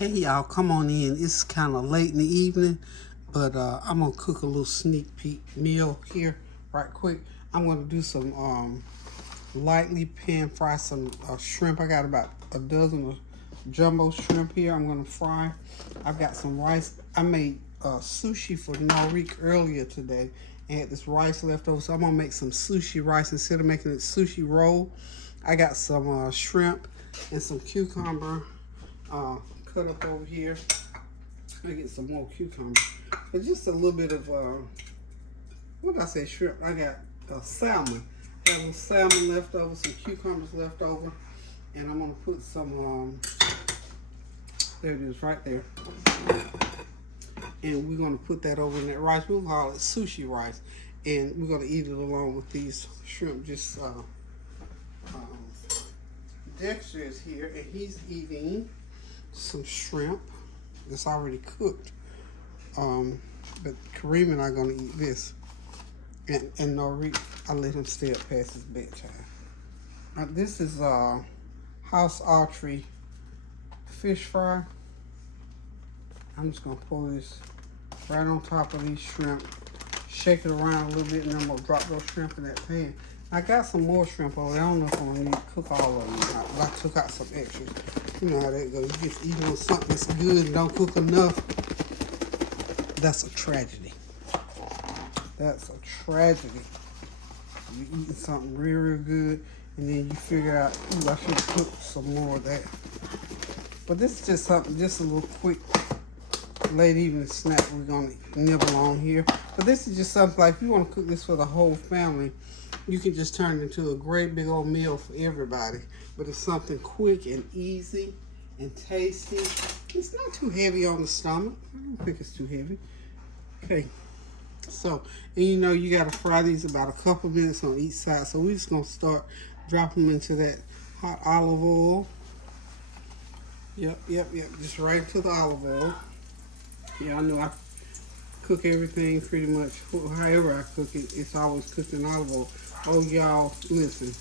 Hey y'all, come on in. It's kind of late in the evening, but I'm gonna cook a little sneak peek meal here right quick. I'm gonna do some lightly pan fry some shrimp. I got about a dozen of jumbo shrimp here. I'm gonna fry. I've got some rice. I made sushi for Norik earlier today and had this rice left over, so I'm gonna make some sushi rice instead of making it sushi roll. I got some shrimp and some cucumber cut up over here. I get some more cucumber, but just a little bit of what did I say? Shrimp. I got salmon. I have some salmon left over, some cucumbers left over, and I'm gonna put some. There it is, right there. And we're gonna put that over in that rice. We'll call it sushi rice, and we're gonna eat it along with these shrimp. Just Dexter is here, and he's eating some shrimp that's already cooked. But Kareem and I are gonna eat this. And Norik, I let him stay up past his bedtime. Now this is House Archery fish fry. I'm just gonna pour this right on top of these shrimp, shake it around a little bit, and then I'm gonna drop those shrimp in that pan. I got some more shrimp over there. I don't know if I'm gonna need to cook all of them, but I took out some extras. You know how that goes. You just eat on something that's good and don't cook enough. That's a tragedy. That's a tragedy. You're eating something real good, and then you figure out, ooh, I should cook some more of that. But this is just something, just a little quick late evening snack we're gonna nibble on here. But this is just something like, if you want to cook this for the whole family, you can just turn it into a great big old meal for everybody. But it's something quick and easy and tasty. It's not too heavy on the stomach. I don't think it's too heavy. Okay. So, and you know, you got to fry these about a couple minutes on each side. So we're just going to start dropping them into that hot olive oil. Yep. Just right into the olive oil. Yeah, I know I cook everything pretty much, however I cook it, it's always cooked in olive oil. Oh, y'all, listen.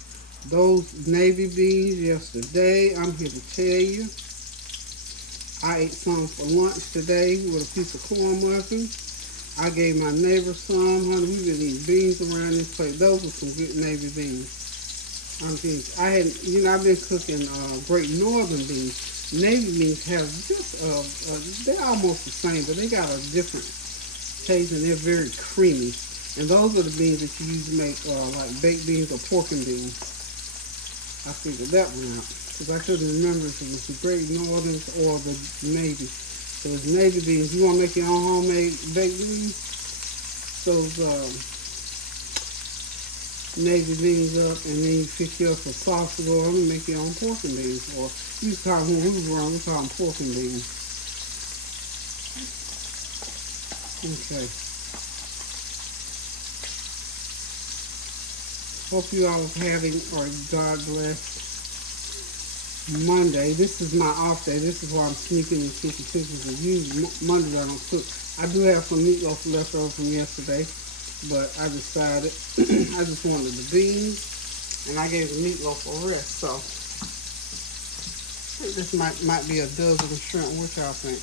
Those navy beans yesterday, I'm here to tell you, I ate some for lunch today with a piece of corn muffin. I gave my neighbor some, honey. We've been eating beans around this place. Those were some good navy beans. I'm thinking, I've been cooking Great Northern beans. Navy beans have just, they're almost the same, but they got a different taste, and they're very creamy. And those are the beans that you use to make like baked beans or pork and beans. I figured that one out because I couldn't remember if it was the Great Northerns or the Navy. So it's Navy beans. You want to make your own homemade baked beans? Those Navy beans up, and then you fix you up a sauce to go on and make your own pork and beans. Or you call them, when we were wrong, we call them pork and beans. Okay. Hope you all are having a God bless Monday. This is my off day. This is why I'm sneaking and kicking pictures of you. Monday I don't cook. I do have some meatloaf left over from yesterday, but I decided I just wanted the beans, and I gave the meatloaf a rest. So this might be a dozen of shrimp. What y'all think?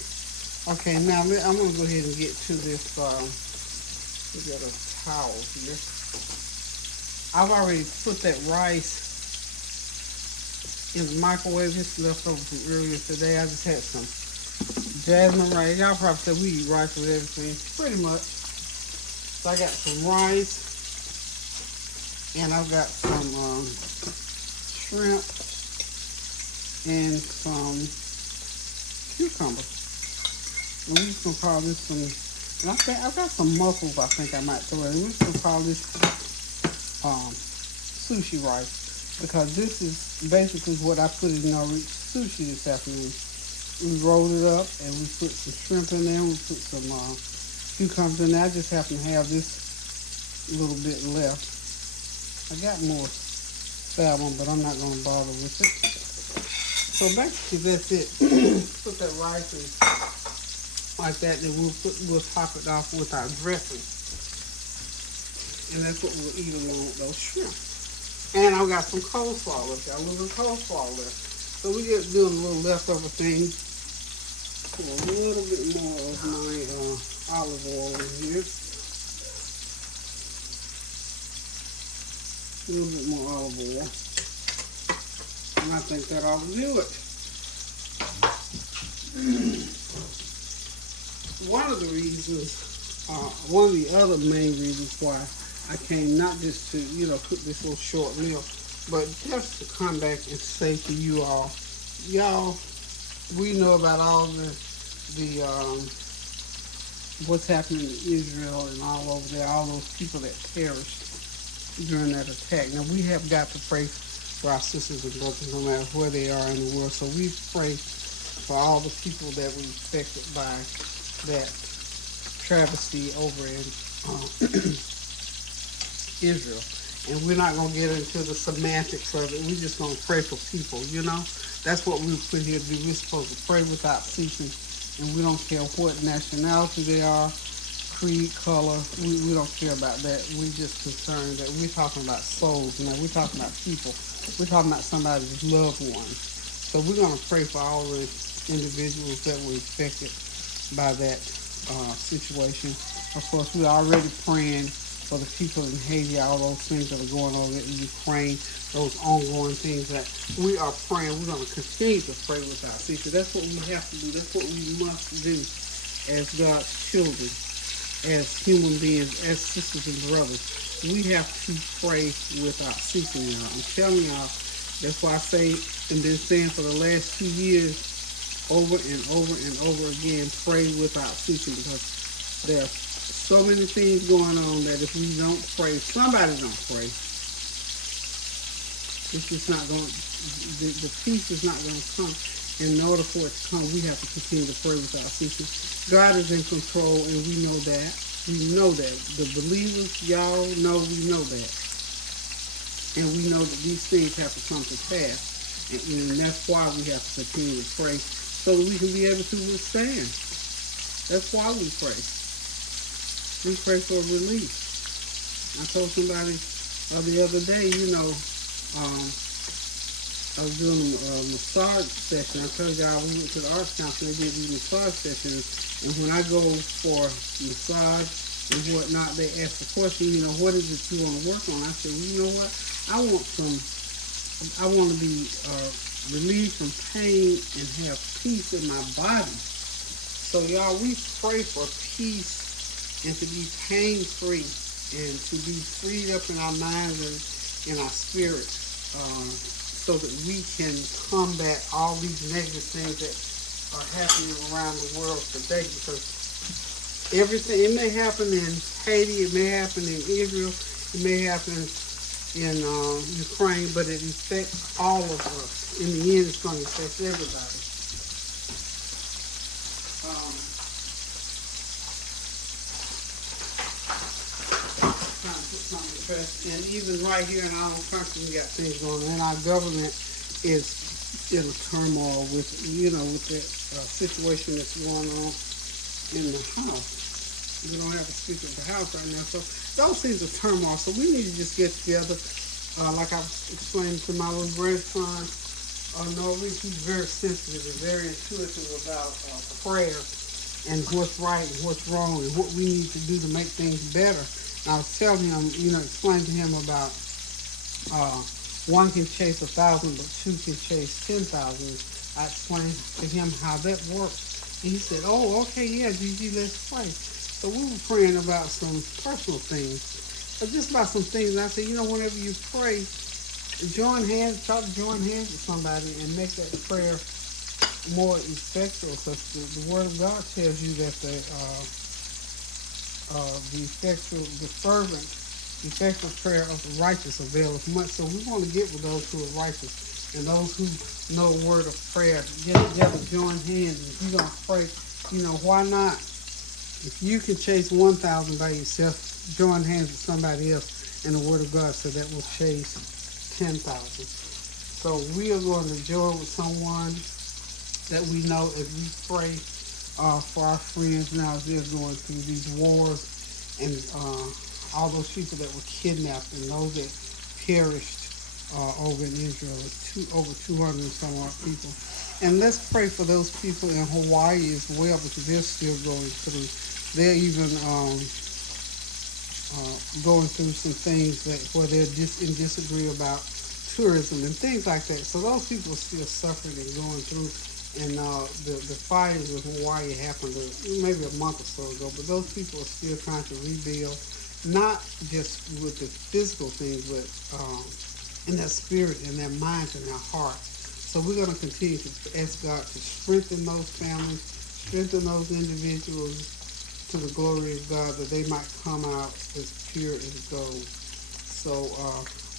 Okay, now I'm gonna go ahead and get to this. We got a towel here. I've already put that rice in the microwave. This left over from earlier today. I just had some jasmine rice. Y'all probably said we eat rice with everything, pretty much. So I got some rice, and I've got some shrimp and some cucumber. And we're just gonna call this some. And I've got some mussels. I think I might throw in. We're just gonna call this sushi rice, because this is basically what I put in our sushi this afternoon. We rolled it up and we put some shrimp in there. We put some cucumbers in there. I just happen to have this little bit left. I got more salmon, but I'm not going to bother with it. So basically that's it. Put that rice in like that, then we'll top it off with our dressing. And that's what we'll eat along with those shrimp. And I've got some coleslaw left. Got a little coleslaw left. So we just doing a little leftover thing. pour a little bit more of my olive oil in here. A little bit more olive oil. And I think that ought to do it. One of the reasons, one of the other main reasons why I came not just to, cook this little short meal, but just to come back and say to you all, y'all, we know about all the what's happening in Israel and all over there, all those people that perished during that attack. Now, we have got to pray for our sisters and brothers no matter where they are in the world. So we pray for all the people that were affected by that travesty over in Israel. And we're not going to get into the semantics of it. We're just going to pray for people, That's what we were put here to do. We're supposed to pray without ceasing. And we don't care what nationality they are, creed, color. We don't care about that. We're just concerned that we're talking about souls. We're talking about people. We're talking about somebody's loved ones. So we're going to pray for all the individuals that were affected by that situation. Of course, we're already praying for the people in Haiti, all those things that are going on in Ukraine, those ongoing things that we are praying. We're going to continue to pray without ceasing. That's what we have to do. That's what we must do as God's children, as human beings, as sisters and brothers. We have to pray without ceasing, y'all. I'm telling y'all, that's why I say, and been saying for the last 2 years, over and over and over again, pray without ceasing, because there's so many things going on that if we don't pray, somebody don't pray, it's just not going. The peace is not going to come. And in order for it to come, we have to continue to pray without ceasing. God is in control, and we know that. We know that. The believers, y'all know, we know that. And we know that these things have to come to pass. And that's why we have to continue to pray, so that we can be able to withstand. That's why we pray. We pray for relief. I told somebody the other day, I was doing a massage session. I told y'all we went to the arts council and they did these massage sessions. And when I go for massage and whatnot, they ask the question, what is it you want to work on? I said, well, you know what? I want to be relieved from pain and have peace in my body. So y'all, we pray for peace and to be pain-free and to be freed up in our minds and in our spirit, so that we can combat all these negative things that are happening around the world today. Because everything, it may happen in Haiti, it may happen in Israel, it may happen in Ukraine, but it affects all of us. In the end, it's going to affect everybody. And even right here in our own country, we got things going on. And our government is in a turmoil with, with that situation that's going on in the House. We don't have a speaker of the House right now. So those things are turmoil. So we need to just get together. Like I was explaining to my little grandson, Norris, he's very sensitive and very intuitive about prayer and what's right and what's wrong and what we need to do to make things better. I was telling him, explain to him about one can chase 1,000, but two can chase 10,000. I explained to him how that works. And he said, oh, okay, yeah, Gigi, let's pray. So we were praying about some personal things, but just about some things. And I said, whenever you pray, try to join hands with somebody and make that prayer more effective. Because the Word of God tells you that the effective prayer of the righteous availeth much. So we want to get with those who are righteous and those who know a word of prayer. Get together, join hands. If you're going to pray, why not? If you can chase 1,000 by yourself, join hands with somebody else, and the word of God said that will chase 10,000. So we are going to join with someone that we know as we pray for our friends now as they're going through these wars and all those people that were kidnapped and those that perished over in Israel. Over 200 and some odd people. And let's pray for those people in Hawaii as well because they're still going through. They're even going through some things that where they're in disagree about tourism and things like that. So those people are still suffering and going through. And the fires in Hawaii happened maybe a month or so ago, but those people are still trying to rebuild, not just with the physical things, but in their spirit, in their minds, and their hearts. So we're going to continue to ask God to strengthen those families, strengthen those individuals to the glory of God, that they might come out as pure as gold. So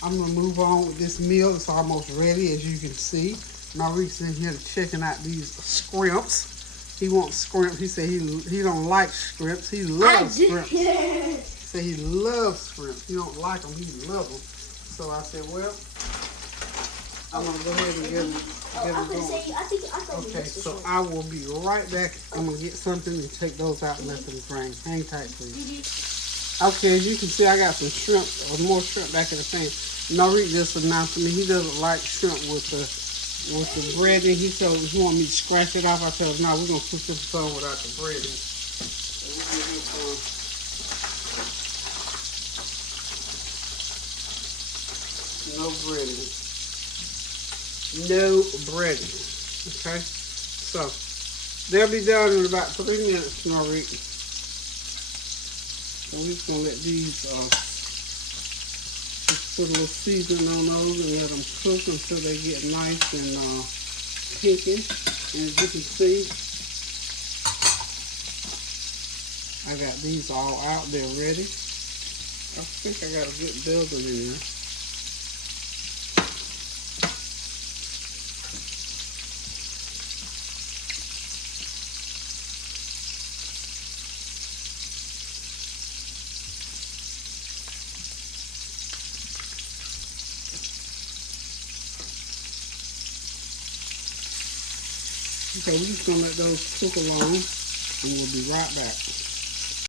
I'm going to move on with this meal. It's almost ready, as you can see. Maurice in here checking out these scrimps. He wants scrimps. He said he don't like scrimps. He loves scrimps. He said he loves scrimps. He don't like them. He loves them. So I said, well, I'm going to go ahead and get them going. Okay, so I will be right back. I'm going to get something and take those out and let them drain. Hang tight, please. Okay, as you can see, I got some shrimp, or more shrimp back in the pan. Maurice just announced to me he doesn't like shrimp with the breading. He told he wanted me to scratch it off. I told him, no, we're going to cook this some without the breading. No breading. No breading. Okay? So, they'll be done in about 3 minutes, Maurice. So we're just going to let these, just put a little seasoning on those and let them cook until they get nice and pinky. And as you can see, I got these all out there ready. I think I got a good dozen in there. Okay, we're just going to let those cook along, and we'll be right back.